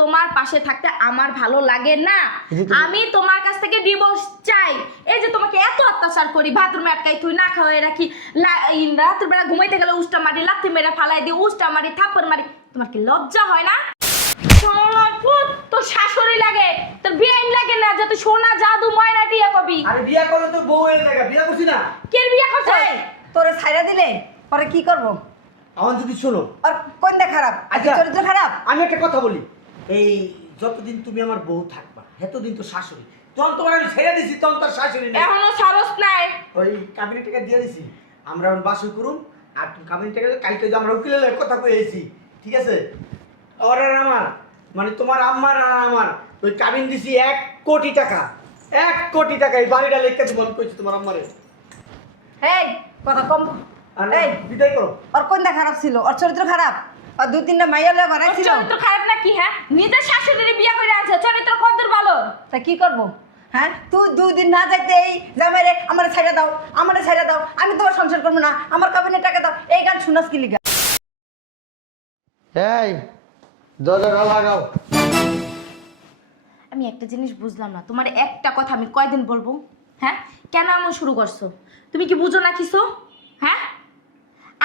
তোমার পাশে থাকতে আমার ভালো লাগে না। আমি তোমার কাছ থেকে ডিভোর্স চাই। এই যে তোমাকে এত অত্যাচার করি, বাথরুমে আটকাই, তুই না খাওয়াই রাখি, রাতের বেলা ঘুমাইতে গেলে উষ্টা মারি, লাথি মেরে ফালাই দিই, উষ্টা মারি, থাপ্পড় মারি, তোমার কি লজ্জা হয় না? তোর শাশুড়ি লাগে, তোর বিয়াইন লাগে না যে তুই সোনা জাদু ময়না টিয়া কবি। আরে বিয়া করলে তো বউ এর জায়গা বিয়া করছি না। কে বিয়া করছে? তোরে ছাইরা দিলে পরে কি করব? আমার যদি শোনো, আর কোনটা খারাপ? আচ্ছা। চরিত্র খারাপ? আমি একটা কথা বলি, এই যতদিন তুমি আমার বউ থাকবা এতদিন তো শাশুড়ি, তখন তোমার আমি ছেড়ে দিছি, তখন তোর শাশুড়ি নেই। এখনো সারস নাই। ওই কাবিনী টাকা দিয়ে দিছি, আমরা এখন বাসর করুম, আর তুমি কাবিনী টাকা কালকে যে আমরা উকিলের কথা কয়ে এসেছি, ঠিক আছে? ওর আর আমার, মানে তোমার আম্মার আর আমার ওই কাবিন দিছি 1 কোটি টাকা, 1 কোটি টাকা। এই বাড়িটা লিখতে মন কইছে তোমার আম্মারে। এই কথা কম। আর এই বিদায় করো। ওর কোনটা খারাপ ছিল? ওর চরিত্র খারাপ? আর 2-3টা মাইয়া লয়ে ঘরে ছিল? চরিত্র খারাপ নাকি? হ্যাঁ, নিজের শাশুড়ির বিয়া করে আছে, চরিত্র কতদূর ভালো? তা কি করব? হ্যাঁ, তুই 2 দিন না যাইতে এই জামাইরে আমারে ছাইরা দাও, আমারে ছাইরা দাও, আমি তোমার সংসার করব না, আমার কাবিনের টাকা দাও, এই গান শুনাস কি লিগা? এই দরজা লাগাও। আমি একটা জিনিস বুঝলাম না, তোমার একটা কথা আমি কয়দিন বলবো? হ্যাঁ, কেন এমন শুরু করছো? তুমি কি বুঝো না কিছু? হ্যাঁ,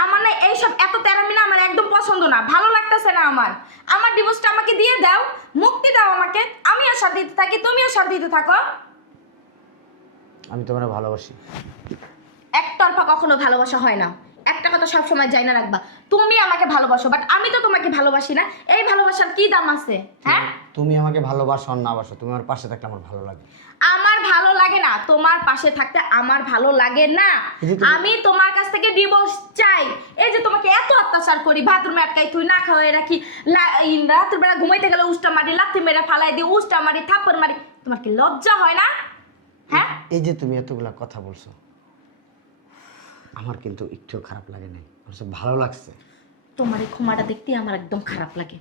আমার না এইসব এত তেরামিনা আমার একদম পছন্দ না, ভালো লাগতেছে না আমার। আমার ডিভোর্সটা আমাকে দিয়ে দাও, মুক্তি দাও আমাকে, আমিও শান্তিতে থাকি, তুমিও শান্তিতে থাকো। আমি তোমার ভালোবাসি। একতরফা কখনো ভালোবাসা হয় না। একটা কথা সবসময় জানা রাখবা, তুমি আমাকে ভালোবাসো, বাট আমি তো তোমাকে ভালোবাসি না। এই ভালোবাসার কি দাম আছে? হ্যাঁ, তুমি আমাকে ভালোবাসো আর না বাসো, তুমি আমার পাশে থাকলে আমার ভালো লাগে। আমার ভালো লাগে না, তোমার পাশে থাকতে আমার ভালো লাগে না। আমি তোমার কাছ থেকে ডিভোর্স চাই। এই যে তোমাকে এত অত্যাচার করি, বাথরুমে আটকাই, তুই না খাওয়াই রাখি, রাতের বেলা ঘুমাইতে গেলে উষ্টা মারি, লাথি মেরে ফালাই দিই, উষ্টা মারি, থাপ্পড় মারি, তোমার কি লজ্জা হয় না? হ্যাঁ, এই যে তুমি এতগুলা কথা বলছো, আমার কিন্তু একটু খারাপ লাগে নাই, আমার ভালো লাগছে। তোমার এই ক্ষমাটা দেখতে আমার একদম খারাপ লাগে,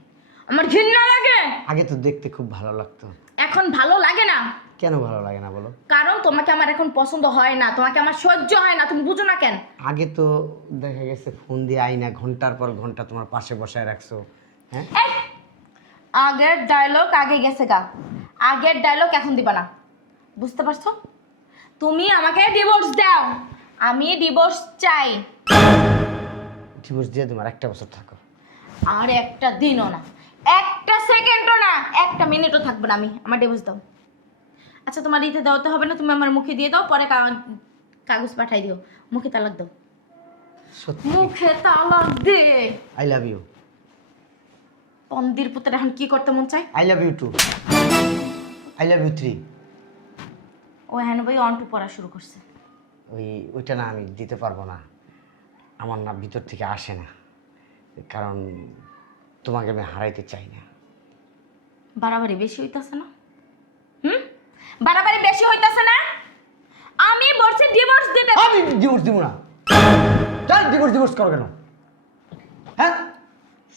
আমার ঘৃণা লাগে। আগে তো দেখতে খুব ভালো লাগতো, এখন ভালো লাগে না। কেন ভালো লাগে না বলো? কারণ তোমাকে আমার এখন পছন্দ হয় না, তোমাকে আমার সহ্য হয় না, তুমি বুঝো না কেন? আগে তো দেখা গেছে ফোন দিয়ে আইনা ঘন্টার পর ঘন্টা তোমার পাশে বসায় রাখছো। হ্যাঁ, এই, আগের ডায়লগ আগে গেছে গা, আগের ডায়লগ এখন দিবা না, বুঝতে পারছো? তুমি আমাকে ডিভোর্স দাও, আমি ডিভোর্স চাই। ডিভোর্স দিয়ে তোমার 1 বছর থাকো। আর একটা দিনও না, একটা সেকেন্ডও না, একটা মিনিটও থাকবে না আমি। আমার ডিভোর্স দাও। আচ্ছা, তোমার দিতে দেওয়াতে হবে না, তুমি আমার মুখে দিয়ে দাও, পরে কাগজ পাঠাই দিও, মুখে তালাক দাও। সত্যি মুখে তালাক দে। I love you. পন্দির পুত্র এখন কি করতে মন চায়? I love you 2, I love you 3। ও হ্যাঁ ভাই 1 2 পড়া শুরু করছে। ওইটা না আমি দিতে পারবো না, আমার না ভিতর থেকে আসে না, কারণ তোমাকে আমি হারাইতে চাই না। বাড়াবাড়ি বেশি হইতাছে না? বাড়াবাড়ি বেশি হইতাছে না? আমি বলছি ডিভোর্স দিতে। আমি ডিভোর্স দিব না। তাই ডিভোর্স করো কেন? হ্যাঁ,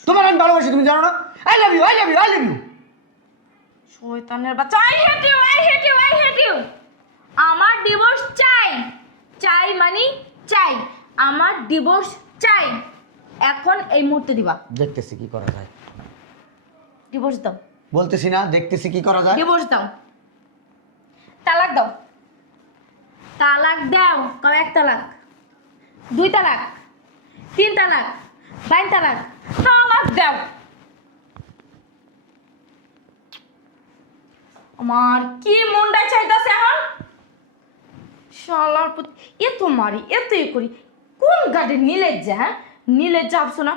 তোমার আমি ভালোবাসি, তুমি জানো না? I love you, I love you, I love you. শয়তানের বাচ্চা, I hate you, I hate you, I hate you. আমার ডিভোর্স চাই, চাই মানে চাই, আমার ডিভোর্স চাই, এখন এই মুহূর্তে দিবা। দেখতেছি কি করা যায়। ডিভোর্স দাও। বলতেছি না, দেখতেছি কি করা যায়। ডিভোর্স দাও, তালাক দাও, তালাক দাও। কয় 1 তালাক, 2 তালাক, 3 তালাক, 5 তালাক, তালাক দাও। আমার কি মনটা চাইতাছে এখন, শালার পুত, এত মারি এত করি, কোন গাড়ি নীলেজ্জা? হ্যাঁ, নীলেজ্জা ভাবছো না?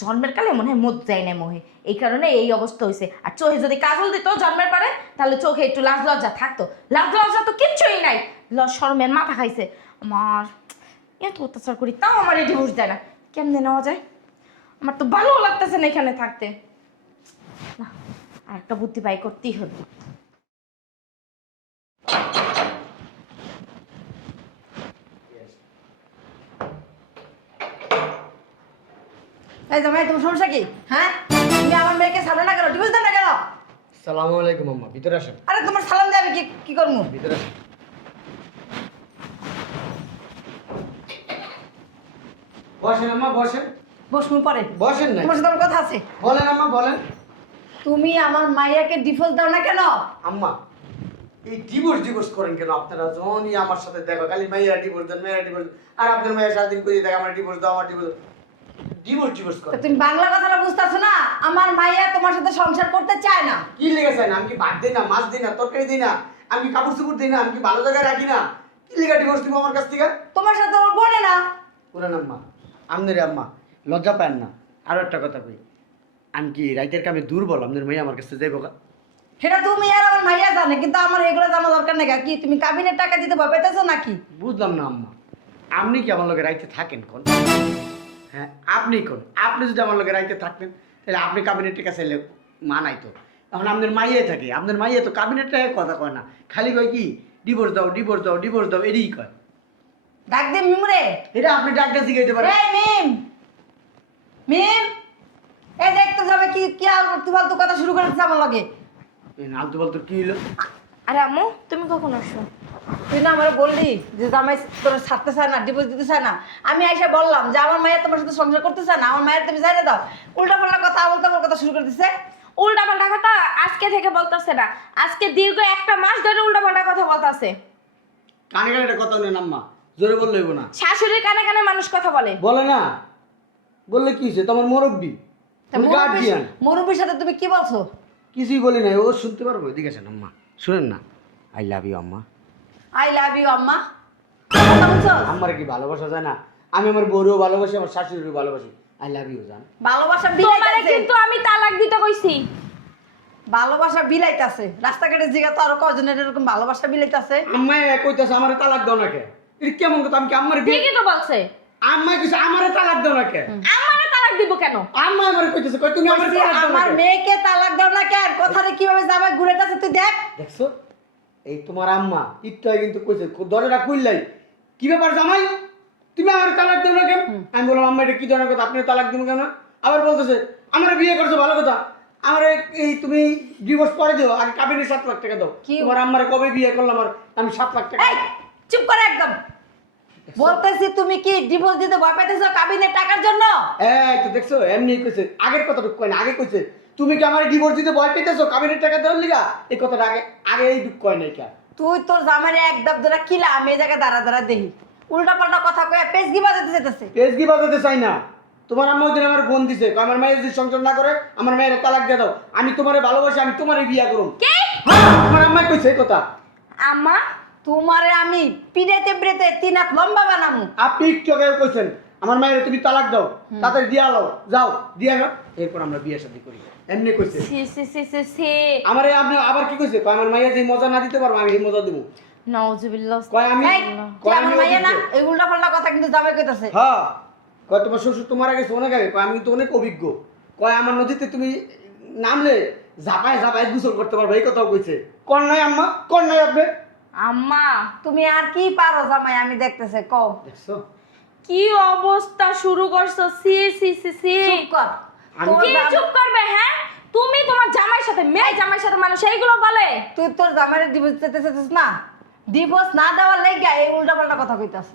জন্মের কালে মনে হয় মদ যায় না মোহে, এই কারণে এই অবস্থা হয়েছে। আর চোখে যদি কাজল দিত জন্মের পরে, তাহলে চোখে একটু লাজ লজ্জা থাকতো। লাজ লজ্জা তো কিচ্ছুই নাই, শরমের মাথা খাইছে। আমার এত অত্যাচার করি, তাও আমার এই ডিভোর্স দেয় না। কেমনে নেওয়া যায়? আমার তো ভালো লাগতেছে না এখানে থাকতে। না, আর একটা বুদ্ধি বাই করতেই হবে। এই জামাই, তোমার সমস্যা কি? হ্যাঁ, তুমি আমার মেয়েকে সামনে না কেন? ডিভোর্স দাও না কেন? আসসালামু আলাইকুম আম্মা, ভিতরে আসেন। আরে তোমার সালাম দিয়ে আমি কি করবো? ভিতরে আসেন। বসেন আম্মা, বসেন। বসবো পরে, বসেন না, তোমার সাথে আমার কথা আছে। বলেন আম্মা, বলেন। তুমি আমার মাইয়াকে ডিভোর্স দাও না কেন? আম্মা এই ডিভোর্স করেন কেন আপনারা? যখনই আমার সাথে দেখো খালি মেয়েরা ডিভোর্স দেন, মেয়েরা ডিভোর্স, আর আপনার মেয়ের সারাদিন করে দেখে আমার ডিভোর্স দাও, আমার ডিভোর্স তো করেন। তুমি বাংলা কথাটা বুঝতেছো না? আমার মাইয়া তোমার সাথে সংসার করতে চায় না। কি লেগে চাই না? আমি কি ভাত দিই না, মাছ দিই না, তরকারি দিই না, আমি কি কাপড় চোপড় দিই না, আমি কি ভালো জায়গায় রাখি না? কি লেগে ডিভোর্স দিব আমার কাছ থেকে? তোমার সাথে ওর বনে না। পুরান আম্মা, আমনের আম্মা লজ্জা পায় না। আরো একটা কথা কই, আমি কি রাইতের কামে দুর্বল? আপনার মেয়ে আমার কাছে যাইব গা? সেটা তুমি আর আমার মাইয়া জানে, কিন্তু আমার এগুলো জানা দরকার নেই। কি তুমি কাবিনের টাকা দিতে ভয় পেতেছো নাকি? বুঝলাম না আম্মা, আপনি কি আমার লগে রাইতে থাকেন কোন? হ্যাঁ আপনি কোন? আপনি যদি আমার লগে রাইতে থাকতেন তাহলে আপনি কাবিনেট টাকা চাইলে মানাই তো। এখন আপনার মাইয়াই থাকে, আপনার মাইয়া তো কাবিনেট টাকা কথা কয় না, খালি কয় কি ডিভোর্স দাও, ডিভোর্স দাও, ডিভোর্স দাও, এরই কয়। ডাক দে মিমরে। এটা আপনি ডাক্তার শিখাইতে পারেন। এই মিম, মিম, এই দেখতে যাবে কি কি আলতু ফালতু কথা শুরু করেছে আমার লগে। আলতু বলতো কি হলো? আরে আম্মু তুমি কখন আসছো? তুই না আমার বললি যে জামাই তোর ছাড়তে চায় না, ডিভোর্স দিতে চায় না। আমি আইসা বললাম যে আমার মায়ের তোমার সাথে সংসার করতে চায় না, আমার মায়ের তুমি জানিয়ে দাও। উল্টা পাল্টা কথা, আবল তাবল কথা শুরু করে দিছে। উল্টা পাল্টা কথা আজকে থেকে বলতেছে না, আজকে দীর্ঘ একটা মাস ধরে উল্টা পাল্টা কথা বলতেছে। কানে কানে একটা কথা নেন আম্মা, জোরে বললে হইব না। শাশুড়ির কানে কানে মানুষ কথা বলে। বলে না, বললে কি হয়েছে? তোমার মুরব্বী, তুমি গার্জিয়ান। মুরব্বীর সাথে তুমি কি বলছো? কিছুই বলি নাই, ও শুনতে পারবো। এদিকে আসেন আম্মা, শুনেন না। আই লাভ ইউ আম্মা। আই লাভ ইউ আম্মা। কথা বলছো? আমার কি ভালোবাসা যায় না? আমি আমার বউরেও ভালোবাসি, আমার শাশুড়িও ভালোবাসি। আই লাভ ইউ জান। ভালোবাসা তোমারে বিলাইতাছে, কিন্তু আমি তালাক দিতে কইছি। ভালোবাসা বিলাইতাছে। রাস্তাঘাটে জিগা তো আরো কজনের এরকম ভালোবাসা বিলাইতাছে। আম্মা কইতাছে আমারে তালাক দাও না কে? এটা কেমন কথা? আমি কি আমার বিয়ে? ঠিকই তো বলছে। আম্মা কইছে আমারে তালাক দাও না কে? আমারে তালাক দিব কেন? আম্মা আমারে কইতেছে কই তুমি আমারে তালাক দাও না আমার কে? মেয়েকে তালাক দাও না কেন? কথারে কিভাবে জামাই ঘুরেতাছে তুই দেখ। দেখছো, এই তোমার আম্মা একটু আগে কিন্তু কইছে দরজাটা খুললাই, কি ব্যাপার জামাই তুমি আমার তালাক দেব না কেন? আমি বললাম আম্মা এটা কি ধরনের কথা, আপনি তালাক দেবেন কেন? আবার বলতেছে আমার বিয়ে করছো ভালো কথা, আমার এই তুমি ডিভোর্স করে দিও, আগে কাবিনে 7 লাখ টাকা দাও। কি? তোমার আম্মারে কবে বিয়ে করলাম আর আমি 7 লাখ টাকা? এই চুপ করে একদম। বলতেছি তুমি কি ডিভোর্স দিতে ভয় পাইতেছো কাবিনের টাকার জন্য? এই তো দেখছো, এমনি কইছে, আগের কথাটা কয় না, আগে কইছে তুমি কি আমার ডিভোর্স দিতে ভয় পেতেছো কাবিনের টাকা দেওয়ার লিগা? এই কথাটা আগে আগে এই দুঃখ কয় নাই কা? তুই তোর জামাইরে এক দাব ধরে কিলা, আমি এই জায়গায় দাঁড়া দাঁড়া দেখি উল্টা পাল্টা কথা কয়ে পেজগি বাজাতে যেতেছে। পেজগি বাজাতে চাই না। তোমার আম্মা ওইদিন আমার ফোন দিছে, কয় আমার মায়ের যদি সংসার না করে আমার মায়ের তালাক দিয়ে দাও, আমি তোমারে ভালোবাসি, আমি তোমারে বিয়া করব। কে? আমার আম্মাই কইছে এই কথা। আম্মা তোমারে আমি পিড়েতে পিড়েতে 3 হাত লম্বা বানামু। আপনি একটু আগে কইছেন আমার মায়ের তুমি তালাক দাও, তাড়াতাড়ি দিয়া লও, যাও দিয়া নাও, এরপর আমরা বিয়ে শাদী করি। এমনি কইছে। সি সি সি সি সি। আমারে আপনি আবার কি কইছে? কয় আমার মায়ের যে মজা না দিতে পারবো আমি এই মজা দেবো। নাউজুবিল্লাহ। কয় আমি এই তুই আমার আমি মাইয়া না, অভিজ্ঞ। এই উল্টা পাল্টা কথা কিন্তু জামাই কইতাছে। হ্যাঁ, কয় তোমার শ্বশুর তোমার আগে অনেক আগে, কয় আমি তো অনেক অভিজ্ঞ, কয় আমার নদীতে তুমি নামলে ঝাপায় ঝাপায় গোসল করতে পারবে, এই কথাও কইছে। কোন নাই আম্মা, কোন নাই আপনি? আম্মা তুমি আর কি পারো জামাই আমি দেখতেছে কও। দেখছো কি অবস্থা শুরু করছো? সি সি সি সি। চুপ কর। আমি- তোর কি জামাই- চুপ করবে? হ্যাঁ তুমি তোমার জামাইয়ের সাথে, মেয়ে জামাইয়ের সাথে মানুষ এইগুলো বলে? তুই তোর জামাইরে ডিভোর্স দিতে চাইছিস না, ডিভোর্স না দেওয়ার লাগা এই উল্টা পাল্টা কথা কইতাছ।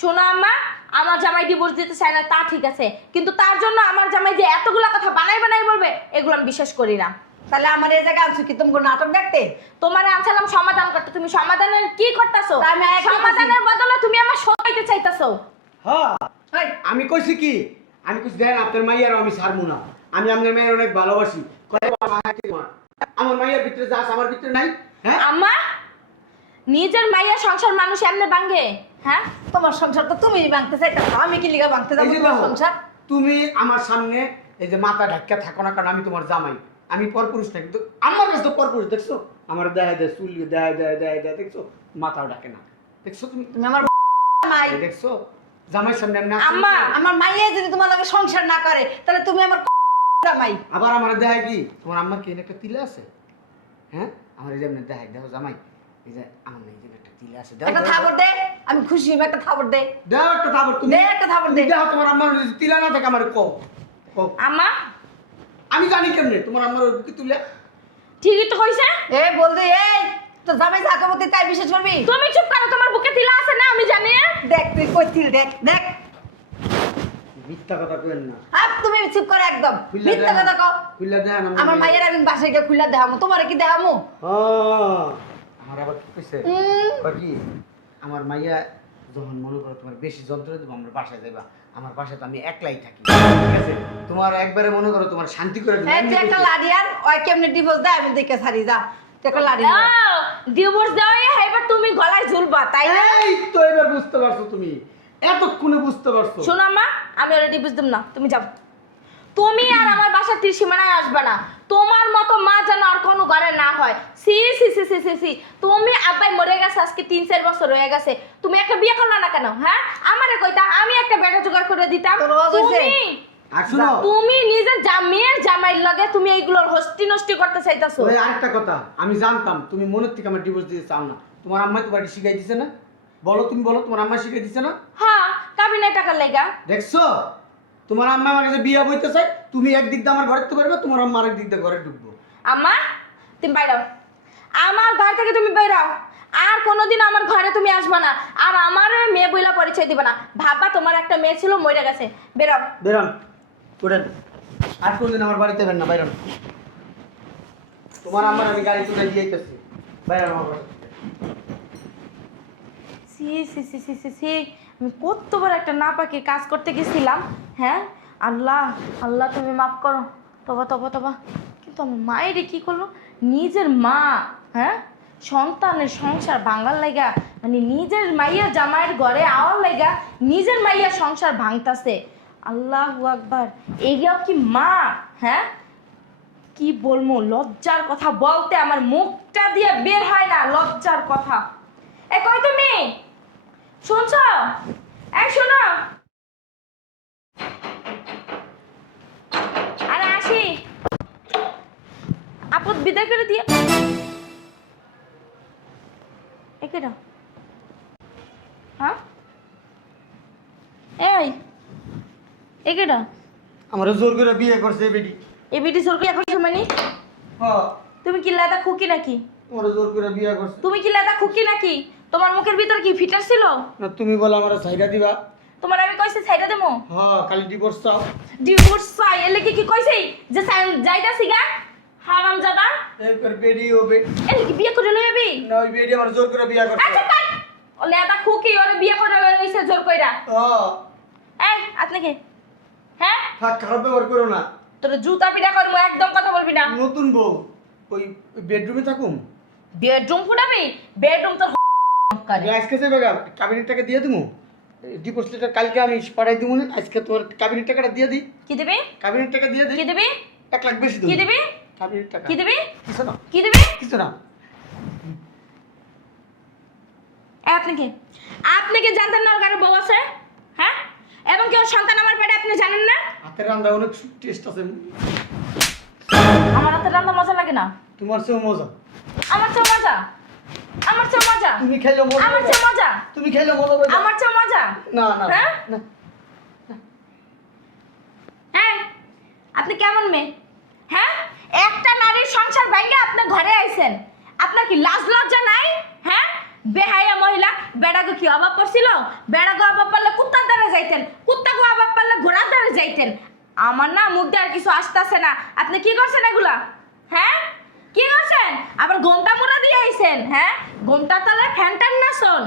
শোনো আম্মা, আমার জামাই ডিভোর্স দিতে চায় না তা ঠিক আছে, কিন্তু তার জন্য আমার জামাই যে এতগুলা কথা বানাই বানাই বলবে এগুলো আমি বিশ্বাস করি না। তাহলে আমার এই জায়গায় আনছো কি তুমি নাটক দেখতে? তোমার আনছিলাম সমাধান করতে, তুমি সমাধানের কি করতেছো? তা আমি একই সমাধানের বদলে তুমি আমার সরাইতে চাইতেছো। হ্যাঁ, এই, আমি কইছি কি, আমি কইছি দেখেন আপনার মাইয়ার আমি ছাড়বো না, আমি আপনার মায়ের অনেক ভালোবাসি। কয় আমার মাইয়ার ভিতরে যা আছে আমার ভিতরে নাই? হ্যাঁ আম্মা, নিজের মাইয়া সংসার মানুষ এমনি ভাঙে? হ্যাঁ তোমার সংসার তো তুমিই ভাঙতে চাইতেছো, আমি কি লিগা ভাঙতে যাবো এই যে তোমার দেখো, সংসার? তুমি আমার সামনে এই যে মাথা ঢাক্কা থাকো না, কারণ আমি তোমার জামাই, আমি পরপুরুষ না, কিন্তু আমার কাছে তো পরপুরুষ। দেখছো আমার দেয় দেয় চুল দেয় দেয় দেয় দেয়, দেখছো মাথাও ডাকে না, দেখছো তুমি তুমি আমার মাই। দেখছো জামাইয়ের সামনে আমি নাচি? আম্মা, আমার মাইয়া যদি তোমার লগে সংসার না করে তাহলে তুমি আমার জামাই। আবার আমার দেখায় কি তোমার আম্মার কি একটা তিলে আছে? হ্যাঁ আমার এই যে এমনি দেখায়, দেখো জামাই এই যে আমার এই যে একটা তিলে আছে, একটা থাবড় দে, আমি খুশি হইব, একটা থাবড় দে। দাও একটা থাবড়, তুমি দে একটা থাবড় দে। দেখো তোমার আম্মার যদি তিলা না থাকে আমার কও কও। আম্মা আমি জানি কেমনে তোমার আম্মার কি তুলে? ঠিকই তো কইছে। এ বল দে, এই তো জামাই যা করবো তুই তাই বিশ্বাস করবি? তুমি চুপ করো, তোমার বুকে তিলা আছে না আমি জানি। দেখ তুই কই তিল দেখ দেখ। মিথ্যা কথা কইেন না। আর তুমি চুপ করে একদম খুইলা মিথ্যা দেন। কথা কও। খুইলা দেন আমার মায়ের আমি বাসায় গিয়ে খুলে দেখামু, তোমারে কি দেখামু? আমার আবার কি কইছে উম, কয় কি আমার মাইয়া যখন মনে করো তোমার বেশি যন্ত্রণা দেবো আমরা বাসায় যাইবা, আমার বাসায় তো আমি একলাই থাকি, ঠিক আছে? তোমার একবারে মনে করো তোমার শান্তি করে দিবো, এই এমনি তুই একটা কইছে। লাডিয়ান, ওই কেমনে ডিভোর্স দেয় আমি দেখে ছাড়ি, যা তুই একটা লাডিয়ান। ডিভোর্স দেওয়াই এবার তুমি গলায় ঝুলবা তাই না? এই তো এবার বুঝতে পারছো তুমি, এতক্ষণে বুঝতে পারছো। শোনো আম্মা, আমি ওরা ডিভোর্স দেব না, তুমি যাও। তুমি আর আমার বাসার ত্রিসীমানায় আসবে না। তোমার মতো মা যেন আর কোনো ঘরে না হয়। সি সি সি সি সি সি তুমি আব্বাই মরে গেছে আজকে 3-4 বছর হয়ে গেছে, তুমি একটা বিয়ে করলা না কেন? হ্যাঁ, আমারে কইতা আমি একটা বেটা জোগাড় করে দিতাম। তোর লজ হইছে? তুমি আর শুনো তুমি নিজের মেয়ের জামাইয়ের লগে তুমি এইগুলোর হস্তি নষ্টি করতে চাইতাছো। ওই আরেকটা কথা, আমি জানতাম তুমি মনের থেকে আমার ডিভোর্স দিতে চাও না। তোমার আম্মা তোমার শিখাই দিছে না? বলো, তুমি বলো, তোমার আম্মা শিখাই দিছে না? হ্যাঁ, কাবিনের টাকার লাগা। দেখছো, তোমার আম্মা আমার কাছে বিয়া বইতে চাই, তুমি একদিক দিয়ে আমার ঘরে ঢুকতে পারবে, তোমার আম্মা আরেক দিক দিয়ে ঘরে ঢুকবো। আম্মা তুমি বাইরাও, আমার ঘর থেকে তুমি বাইরাও, আর কোনোদিন আমার ঘরে তুমি আসবে না, আর আমার মেয়ে বইলা পরিচয় দিবে না। ভাববা তোমার একটা মেয়ে ছিল মরে গেছে, বেরাও। বেরান, উঠেন, আর কোনদিন আমার বাড়িতে বের না, বাইরান। তোমার আম্মার আমি গাড়ি তুলে দিয়ে আইতেছি, বাইরান আমার বাড়ি থেকে। সি সি সি সি সি সি আমি কতবার একটা না পাকে কাজ করতে গেছিলাম। হ্যাঁ, আল্লাহ আল্লাহ তুমি মাফ করো, তবা তবা তবা। কিন্তু আমার মায়েরই কি করলো, নিজের মা, হ্যাঁ, সন্তানের সংসার ভাঙার লাইগা, মানে নিজের মাইয়া জামাইয়ের ঘরে আওয়ার লাইগা নিজের মাইয়া সংসার ভাঙতাছে। আল্লাহু আকবার, এগুলো কি মা? হ্যাঁ, কি বলবো, লজ্জার কথা বলতে আমার মুখটা দিয়ে বের হয় না, লজ্জার কথা। এ কই তুমি শুনছ? এই শোনো, আরে আসি, আপদ বিদায় করে দিয়ে। একেটা হ্যাঁ, এই একেটা আমার জোর করে বিয়ে করছে এই বেটি। এ বিটি সরকারি এখন মানে হ্যাঁ, তুমি কি লাদা খুকি নাকি? আমার জোর করে বিয়ে করছে। তুমি কি লাদা খুকি নাকি? তোমার মুখের ভিতর কি ফিটার ছিল? না তুমি বলো আমার সাইডা দিবা। তোমার আমি কইছি সাইডা দেবো? হ্যাঁ, খালি ডিভোর্স চাও। ডিভোর্স চাই এলে কি কইছি যে যাইতা সিগা হারাম জাদা এরপর বেডি হবে এলে কি বিয়ে করে লইবি? না, ওই বেডি আমার জোর করে বিয়ে করছে। আচ্ছা কাট, ও লাদা খুকি ওরে বিয়ে করে লইছে জোর কইরা। হ্যাঁ, এই আপনি কি? হ্যাঁ, থাক, খারাপ ব্যবহার করো না। তোর জুতা পিটা করবো, একদম কথা বলবি না। নতুন বউ ওই বেডরুমে থাকুম। বেডরুম ফুটাবি? বেডরুম তোর আজকে যাবে কাবিনের টাকা দিয়ে দিমু। ডিভোর্স লেটার কালকে আমি পাঠাই দিমু না, আজকে তোর কাবিনের টাকাটা দিয়ে দিই। কি দিবি? কাবিনের টাকা দিয়ে দিই। কি দিবি? 1 লাখ বেশি কি দিই। দিবি? কাবিনের টাকা কি দিবি? কিছু না, কি দিবি? কিছু না। এই আপনি কি? আপনি কি জানতেন না ওর ঘরে বউ আছে? হ্যাঁ, এবং কি ওর সন্তান আমার পেটে আপনি জানেন না? হাতের রান্না অনেক টেস্ট আছে, আমার হাতের রান্না মজা লাগে না? তোমার চেয়েও মজা। আমার চেয়ে মজা, আমার চেয়ে মজা, তুমি খেলে মজা আমার চেয়ে মজা, তুমি খেলে মজা পাবে। আমার চেয়ে মজা। না না হ্যাঁ? না, হ্যাঁ, আপনি কেমন মেয়ে? হ্যাঁ, একটা নারীর সংসার ভাঙে আপনি ঘরে আইছেন, আপনার কি লাজ লজ্জা নাই? হ্যাঁ, বেহায়া মহিলা। বেড়াগো কি অভাব পড়ছিল? বেড়াগো অভাব পারলে কুত্তার দ্বারা যাইতেন, কুত্তাগো অভাব পারলে ঘোড়ার দ্বারা যাইতেন। আমার না মুখ দিয়ে আর কিছু আসতেছে না। আপনি কি করছেন এগুলা? হ্যাঁ, কি করছেন? আবার ঘোমটা মোড়া দিয়ে আইছেন। হ্যাঁ, ঘোমটা তলে ফ্যানটান না শোন,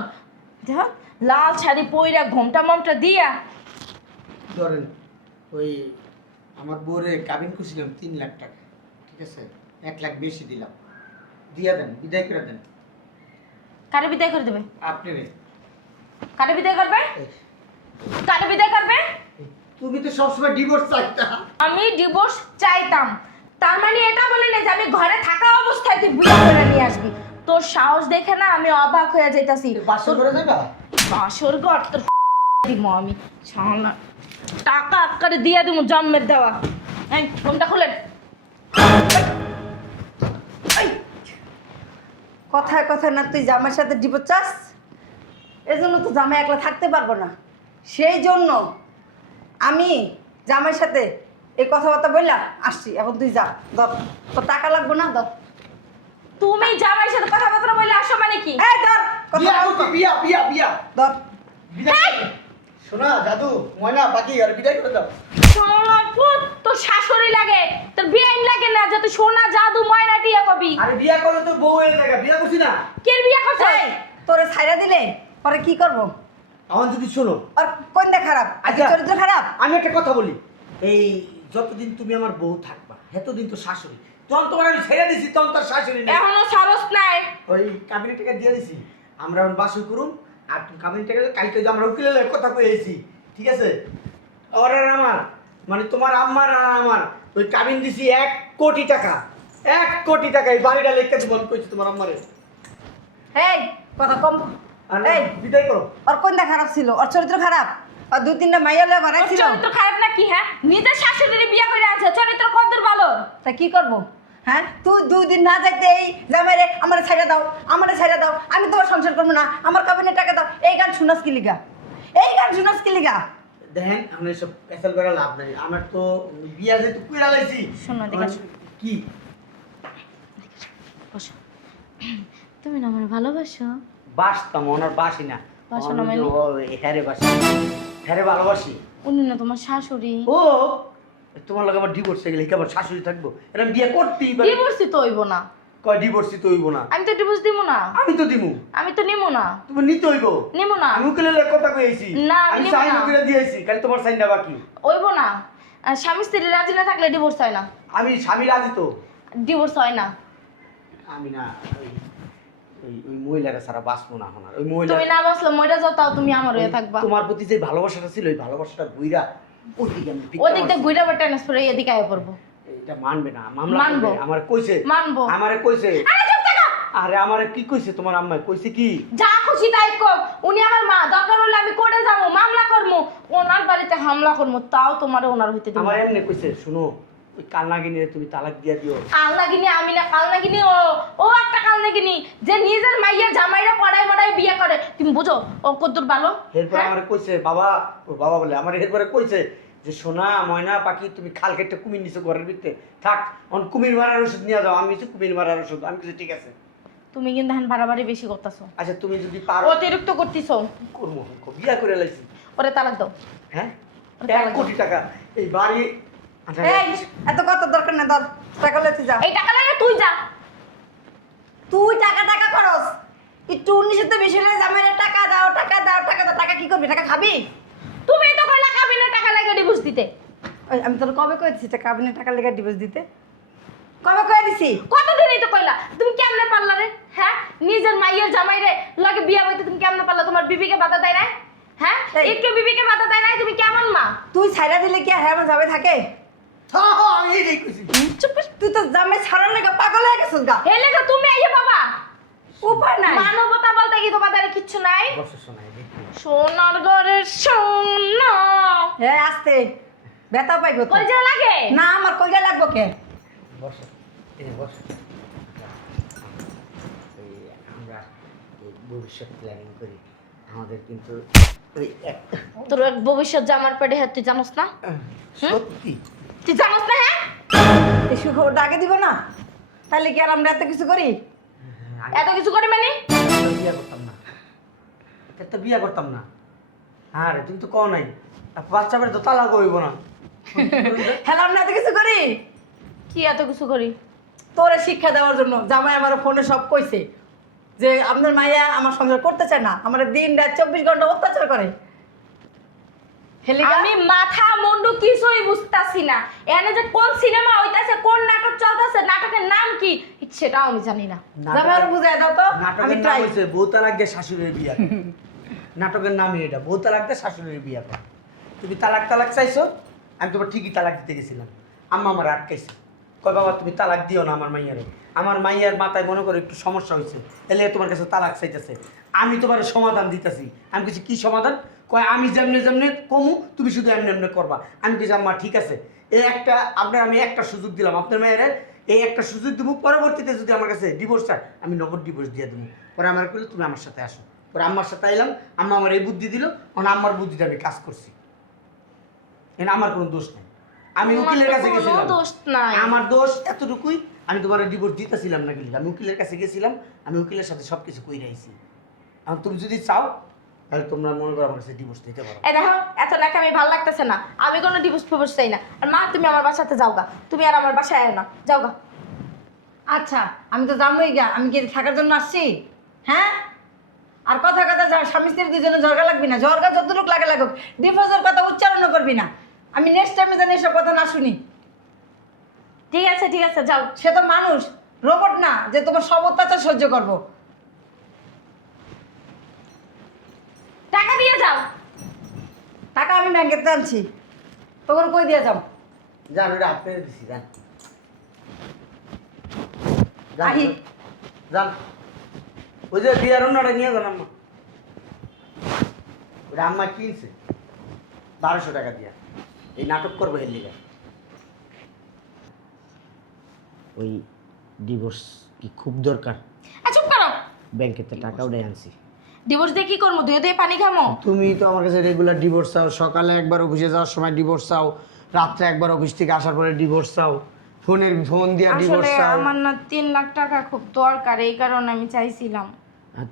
দেখ লাল শাড়ি পইরা ঘোমটা মমটা দিয়া। ধরেন ওই আমার বউরে কাবিন করছিলাম 3 লাখ টাকা, ঠিক আছে? 1 লাখ বেশি দিলাম, দিয়া দেন, বিদায় করে দেন। কারে বিদায় করে দেবে? আপনি রে, কারে বিদায় করবে? কারে বিদায় করবে? তুমি তো সবসময় ডিভোর্স চাইতা। আমি ডিভোর্স চাইতাম, তার মানে এটা বলি না যে আমি ঘরে থাকা অবস্থায় তুই বিয়ে করে নিয়ে আসবি। তোর সাহস দেখে না আমি অবাক হয়ে যাইতাছি। বাসর করে যাবা? বাসর ঘর তোর দিব আমি, ছানা টাকা আকারে দিয়ে দিব জন্মের দেওয়া। এই ঘুমটা খুলেন। এই, কথায় কথায় না তুই জামাইয়ের সাথে ডিভোর্স চাস, এজন্য তো জামাই একলা থাকতে পারবো না। সেই জন্য আমি জামাইয়ের সাথে এই কথাবার্তা বললাম, আসছি। এখন তুই যা, ধর, তোর টাকা লাগবে না, ধর। তুমি জামাইয়ের সাথে কথাবার্তা বলে আসো মানে কি? এই ধর, কথা বিয়া বল। হচ্ছে, বিয়া বিয়া বিয়া ধর। বিদায়। শোনা জাদু ময়না পাখি আর বিদায় করে দাও। শালার পুত, তোর শাশুড়ি লাগে, তোর বিয়াইন লাগে না যে তুই সোনা জাদু ময়না টিয়া কবি। আরে বিয়া করলে তো বউ এর জায়গা বিয়া করছি না। কে বিয়া করছে? এই তোরে ছাইরা দিলে পরে কি করব? আমার যদি শোনো, আর কোনটা খারাপ? আচ্ছা। চরিত্র খারাপ? আমি একটা কথা বলি, এই যতদিন তুমি আমার বউ থাকবা এতদিন তো শাশুড়ি, তখন তোমার আমি ছেড়ে দিছি, তখন তোর শাশুড়ি নেই। এখনো সারস নাই। ওই কাবিনের টাকা দিয়ে দিছি, আমরা এখন বাসই করুম। আর তুমি কাবিনের টাকা কালকে যে আমরা উকিলের কথা কয়ে এসেছি, ঠিক আছে? ওর আর আমার, মানে তোমার আম্মার আর আমার ওই কাবিন দিছি 1 কোটি টাকা। 1 কোটি টাকা এই বাড়িটা লিখতে দিব কইছি তোমার আম্মারে। এই কথা কম। আর এই বিদায় করো। ওর কোনটা খারাপ ছিল? ওর চরিত্র খারাপ? আর 2-3টা মাইয়া লয়ে ওর বানাইছিল? চরিত্র খারাপ নাকি? হ্যাঁ, নিজের শাশুড়ির বিয়া করে আছে, চরিত্র কত ভালো। তা কি করব? হ্যাঁ, তুই 2 দিন না যাইতে এই জামাইরে আমারে ছাইড়া দাও, আমারে ছাইড়া দাও, আমি তোমার সংসার করবো না, আমার কাবিনের টাকা দাও। এই গান শুনাস কি লিগা? এই গান শুনাস কি লিগা? দেখেন আমরা এসব পেশাল করা লাভ নাই, আমার তো বিয়া যেহেতু কুইরা লাইছি। শোনো, দেখে আসো। কি বসো। তুমি না আমার ভালোবাসো? বাসতাম, ওনার বাসি না। বাসো না মানে? হ্যারে বাসি, হ্যারে ভালোবাসি। উনি না তোমার শাশুড়ি। ও তোমার লগে আমার ডিভোর্স হয়ে গেলে কি আমার শাশুড়ি থাকবো? এটা বিয়ে করতেই পারি। ডিভোর্সই তো হইব না। কয় ডিভোর্সই তো হইব না? আমি তো ডিভোর্স দিব না। আমি তো দিমু। আমি তো নিমু না। তুমি নিতে হইব। নিমু না। আমি উকিলের কথা কইছি। না, আমি আমি নিবো সাইন না। করে দিয়েছি, খালি তোমার সাইনটা বাকি। হইব না। আর স্বামী স্ত্রী রাজি না থাকলে ডিভোর্স হয় না। আমি স্বামী রাজি তো। ডিভোর্স হয় না। আমি না ওই মহিলারা সারা বাঁচবো না এখন আর। ওই মহিলা তুমি না বসলে মইরা যাও, তাও তুমি আমার হয়ে থাকবা। তোমার প্রতি যে ভালোবাসাটা ছিল ওই ভালোবাসাটা বুইরা ওইদিকে আমি ওই দিক দিয়ে ঘুরে আবার ট্রান্সফার হয়ে এদিকে আয় পড়বো। এটা মানবে না, মামলা মানবো। করবে। আমার কইছে, মানবো। আমারে কইছে। আরে চুপ থাকো। আরে আমারে কি কইছে তোমার আম্মা? কইছে কি? যা খুশি তাই কর। উনি আমার মা, দরকার হলে আমি কোর্টে যাবো, মামলা করবো, ওনার বাড়িতে হামলা করবো, তাও তোমারে ওনার হইতে দিব আমার না। এমনি কইছে, শুনো ওই কালনাগিনীরে তুমি তালাক দিয়া দিও। কালনাগিনী আমি না, কালনাগিনী ও। ও একটা কালনাগিনী যে নিজের মাইয়ের জামাইরা পড়ায় মড়ায় বিয়ে করে। তুমি বুঝো ও কদ্দুর ভালো? এরপর আমারে কইছে বাবা, ও বাবা বলে আমার এরপরে কইছে যে সোনা ময়না পাখি তুমি খাল কেটে কুমির নিছো ঘরের ভিতরে থাক, অন কুমির মারার ওষুধ নিয়ে যাও। আমি কিছু কুমির মারার ওষুধ, আমি কিছু ঠিক আছে। তুমি কিন্তু এখন বাড়াবাড়ি বেশি করতেছো, আচ্ছা তুমি যদি পারো অতিরিক্ত করতেছো। করবো, বিয়া করে লাইছি। ওরে তালাক দাও। হ্যাঁ ওরে তালাক 1 দাও। কোটি টাকা এই বাড়ি। আচ্ছা, এই এত কত দরকার না, ধর টাকা লইতে যা। এই টাকা লাগে তুই যা। তুই টাকা টাকা খরচ একটু 19-তে বেশি হলে জামাইরে টাকা দাও, টাকা দাও, টাকা দাও। টাকা কি করবি? টাকা খাবি? তুমি তো কইলা কাবিনে টাকা লাগে ডিভোর্স দিতে। ওই আমি তোর কবে কয়ে দিছি টাকা কাবিনের টাকা লেগে ডিভোর্স দিতে? কবে কয়ে দিছি? কতদিনই তো কইলা। তুমি কেমনে পারলা রে? হ্যাঁ, নিজের মাইয়ের জামাইরে লাগে বিয়া হইতে তুমি কেমনে পারলা? তোমার বিবিকে বাধা দেয় না? হ্যাঁ, এই। একটু বিবিকে বাধা দেয় না? তুমি কেমন মা? তুই ছাইরা দিলে কি আর হ্যাঁ আমার জামাই থাকে? হ্যাঁ হ্যাঁ আমি এই কইছি। চুপ কর। তুই তো জামাই ছাড়ার লেগে পাগল হয়ে গেছিস গা। হে লেখা তুমি আইয়ে বাবা। উপায় নাই। মানবতা বলতে কি তোমাদের কিচ্ছু নাই? বসে শোনাই দেখি। সোনার ঘরের সোনা। হ্যাঁ আস্তে ব্যথা পাইবো তো। কই যে লাগে? না আমার কইয়া লাগবো কে? বসে এই বসে। এই আমরা এই ভবিষ্যৎ প্ল্যানিং করি, আমাদের কিন্তু ওই তোর এক ভবিষ্যৎ জামার পেটে হ্যাঁ তুই জানোস না? সত্যি তুই জানোস না? হ্যাঁ, এই সুখবর ডাকে দিব না? তাহলে কি আর আমরা এত কিছু করি? এত কিছু করে মানে? বিয়া করতাম না, একটা বিয়া করতাম না। আরে তুমি তো কও নাই বাচ্চা বের তো তালাক হইব না। হ্যালো আমরা এত কিছু করি? কি এত কিছু করি? তোরে শিক্ষা দেওয়ার জন্য জামাই আমার ফোনে সব কইছে যে আপনার মাইয়া আমার সংসার করতে চায় না, আমার দিন রাত 24 ঘন্টা অত্যাচার করে। আমি মাথা মুন্ডু কিছুই বুঝতাছি না। এখানে যে কোন সিনেমা হইতাছে, কোন নাটক চলতেছে, নাটকের নাম কি সেটাও আমি জানি না। জামাই আর বুঝাই দাও তো। আমি নাটকের নাম ট্রাই। হইছে বউ তালাক দিয়ে শাশুড়ির বিয়া করা। নাটকের নামই এটা, বউ তালাক দিয়ে শাশুড়ির বিয়া করা। তুমি তালাক তালাক চাইছো, আমি তোমার ঠিকই তালাক দিতে গেছিলাম। আম্মা আমার আটকাইছে, কয় বাবা তুমি তালাক দিও না আমার মাইয়ারে। আমার মাইয়ার মাথায় মনে করো একটু সমস্যা হয়েছে, এলে তোমার কাছে তালাক চাইতেছে। আমি তোমার সমাধান দিতেছি। আমি কিছু কি সমাধান? কয় আমি যেমনে যেমনে কমু তুমি শুধু এমনি এমনি করবা। আমি কিছু আম্মা ঠিক আছে, এই একটা আপনার আমি একটা সুযোগ দিলাম আপনার মায়ের, এই একটা সুযোগ দেবো, পরবর্তীতে যদি আমার কাছে ডিভোর্স চায় আমি নগদ ডিভোর্স দিয়ে দেবো। পরে আমার করলে তুমি আমার সাথে আসো। পরে আম্মার সাথে আইলাম, আম্মা আমার এই বুদ্ধি দিল, মানে আম্মার বুদ্ধিটা আমি কাজ করছি। এখানে আমার কোনো দোষ নেই। আমি উকিলের কাছে কোনো গেছিলাম, দোষ নাই। আমার দোষ এতটুকুই, আমি তোমার ডিভোর্স দিতেছিলাম না। কিন্তু আমি উকিলের কাছে গেছিলাম, আমি উকিলের সাথে সব কিছু কইরা আইছি। আর তুমি যদি চাও তাহলে তোমরা মনে করো আমার কাছে ডিভোর্স দিতে পারো। এই দেখো এত নাকি আমি ভালো লাগতেছে না, আমি কোনো ডিভোর্স ফিভোর্স চাই না। আর মা তুমি আমার বাসাতে যাও গা, তুমি আর আমার বাসায় আয় না, যাও গা। আচ্ছা আমি তো যাবোই গা, আমি কি থাকার জন্য আসছি? হ্যাঁ, আর কথা কথা যা স্বামী স্ত্রীর দুজনে ঝরগা লাগবি না, ঝরগা যতটুকু লাগে লাগুক, ডিভোর্সের কথা উচ্চারণও করবি না। আমি নেক্সট টাইমে যেন এসব কথা না শুনি। ঠিক আছে ঠিক আছে, যাও। সে তো মানুষ, রোবট না যে তোমার সব অত্যাচার সহ্য করবো। টাকা দিয়ে যাও। টাকা আমি ব্যাংকেতে আনছি, তোর কই দিয়ে যাও? জান ওটা আপনাকে দিছি, জান জান আহি। জান ওই যে বিয়ার অন্যটা নিয়ে যান আম্মা। ওটা আম্মা কিনছে 1200 টাকা দিয়া, এই নাটক করবো এর লিগে। ওই ডিভোর্স কি খুব দরকার? চুপ করো। ব্যাংকেতে টাকা উঠাই আনছি। ডিভোর্স দিয়ে কি করবো? দুয়ে দিয়ে পানি খামো? তুমি তো আমার কাছে রেগুলার ডিভোর্স চাও, সকালে একবার অফিসে যাওয়ার সময় ডিভোর্স চাও, রাত্রে একবার অফিস থেকে আসার পরে ডিভোর্স চাও, ফোন দিয়ে ডিভোর্স আসলে চাও। আমার না 3 লাখ টাকা খুব দরকার, এই কারণে আমি চাইছিলাম।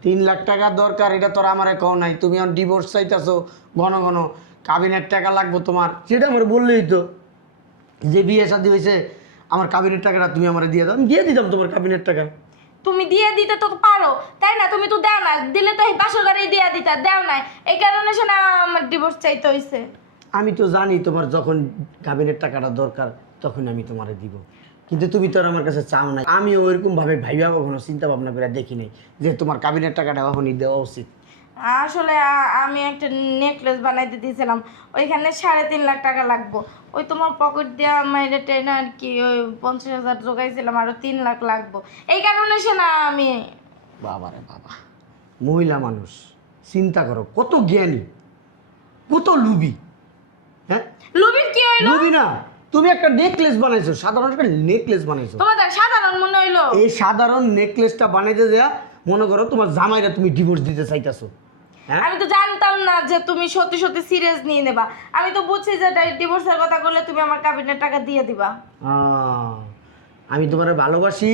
3 লাখ টাকা দরকার, এটা তোর আমারে কও নাই। তুমি এখন ডিভোর্স চাইতেছো ঘন ঘন, কাবিনের টাকা লাগবে তোমার, সেটা আমার বললেই তো। যে বিয়ে শাদী হয়েছে আমার কাবিনের টাকাটা তুমি আমার দিয়ে দাও, আমি দিয়ে দিতাম তোমার কাবিনের টাকা। তুমি দিয়ে দিতে তো পারো তাই না? তুমি তো দাও না, দিলে তো এই বাসর গাড়ি দিয়ে দিতা, দাও না, এই কারণে শোনা আমার ডিভোর্স চাইতে হইছে। আমি তো জানি তোমার যখন কাবিনের টাকাটা দরকার তখন আমি তোমারে দিব, কিন্তু তুমি তো আর আমার কাছে চাও না। আমি ওইরকম ভাবে ভাইবা কখনো চিন্তা ভাবনা করে দেখি নাই যে তোমার কাবিনের টাকাটা এখনই দেওয়া উচিত। আসলে আমি একটা নেকলেস বানাইতে দিয়েছিলাম, ওইখানে 3.5 লাখ টাকা লাগবো। ওই তোমার পকেট দিয়ে মাইরে টেনে আর কি ওই 50,000 জোগাইছিলাম, আরো 3 লাখ লাগবো, এই কারণে শোনা আমি। বাবা রে বাবা, মহিলা মানুষ চিন্তা করো, কত জ্ঞানী, কত লুবি। হ্যাঁ লুবির কি হইলো? লুবি না, তুমি একটা নেকলেস বানাইছো, সাধারণ একটা নেকলেস বানাইছো। তোমাদের সাধারণ মনে হইলো? এই সাধারণ নেকলেসটা বানাইতে দেয়া মনে করো তোমার জামাইরা তুমি ডিভোর্স দিতে চাইতেছো। হ্যাঁ আমি তো জানতাম না যে তুমি সত্যি সত্যি সিরিয়াস নিয়ে নেবা। আমি তো বুঝছি যে ডিভোর্সের কথা বললে তুমি আমার কাবিনের টাকা দিয়ে দিবা। আমি তোমারে ভালোবাসি,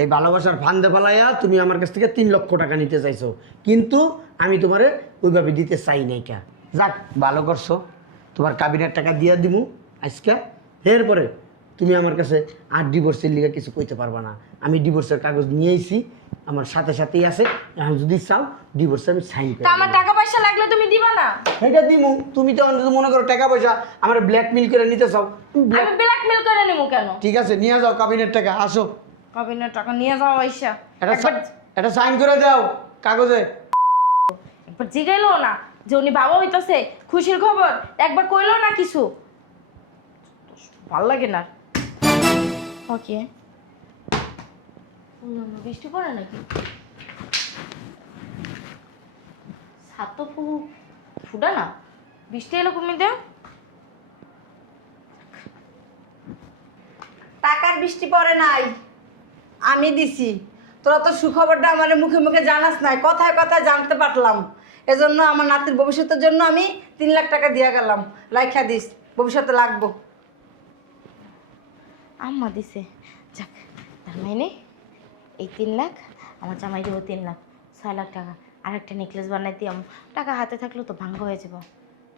এই ভালোবাসার ফান্দে ফেলাইয়া তুমি আমার কাছ থেকে 3 লক্ষ টাকা নিতে চাইছো, কিন্তু আমি তোমারে ওইভাবে দিতে চাই নাই। কা যাক, ভালো করছো, তোমার কাবিনের টাকা দিয়ে দিমু আজকে। এরপরে তুমি আমার কাছে আর ডিভোর্সের লিগে কিছু কইতে পারবা না। আমি ডিভোর্সের কাগজ নিয়ে আইছি, আমার সাথে সাথেই আছে। এখন যদি চাও ডিভোর্সে আমি সাইন করে তা আমার টাকা পয়সা লাগলে তুমি দিবা না? এটা দিমু। তুমি তো যদি মনে করো টাকা পয়সা আমার ব্ল্যাকমেল করে নিতে চাও, আমি ব্ল্যাকমেল করে নেবো কেন? ঠিক আছে, নিয়ে যাও কাবিনের টাকা, আসো। কাবিনের টাকা নিয়ে যাও আইসা। এটা সাইন করে দাও কাগজে। একবার জিগাইলো না যে উনি বাবা হইতাছে, খুশির খবর একবার কইলো না কিছু? ভাল লাগে না। ওকে, বৃষ্টি পড়ে নাকি? ছাদ তো ফুটা না, বৃষ্টি এলো কমিতে। টাকার বৃষ্টি পড়ে নাই, আমি দিছি। তোরা তো সুখবরটা আমার মুখে মুখে জানাস নাই, কথায় কথায় জানতে পারলাম। এজন্য আমার নাতির ভবিষ্যতের জন্য আমি 3 লাখ টাকা দিয়ে গেলাম, লাইখা দিস, ভবিষ্যতে লাগবো। আম্মা দিছে, যাক। তার মানে এই 3 লাখ আমার জামাই দেবো, 3 লাখ, 6 লাখ টাকা। আর একটা নেকলেস বানাই দিয়াম, টাকা হাতে থাকলেও তো ভাঙ্গ হয়ে যাবো।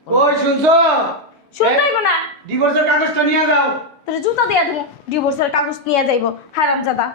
কই শুনছো? শুনতে হইব না? ডিভোর্সের কাগজটা নিয়ে যাও। তাহলে জুতা দিয়া দেবো, ডিভোর্সের কাগজ নিয়ে যাইবো হারামজাদা।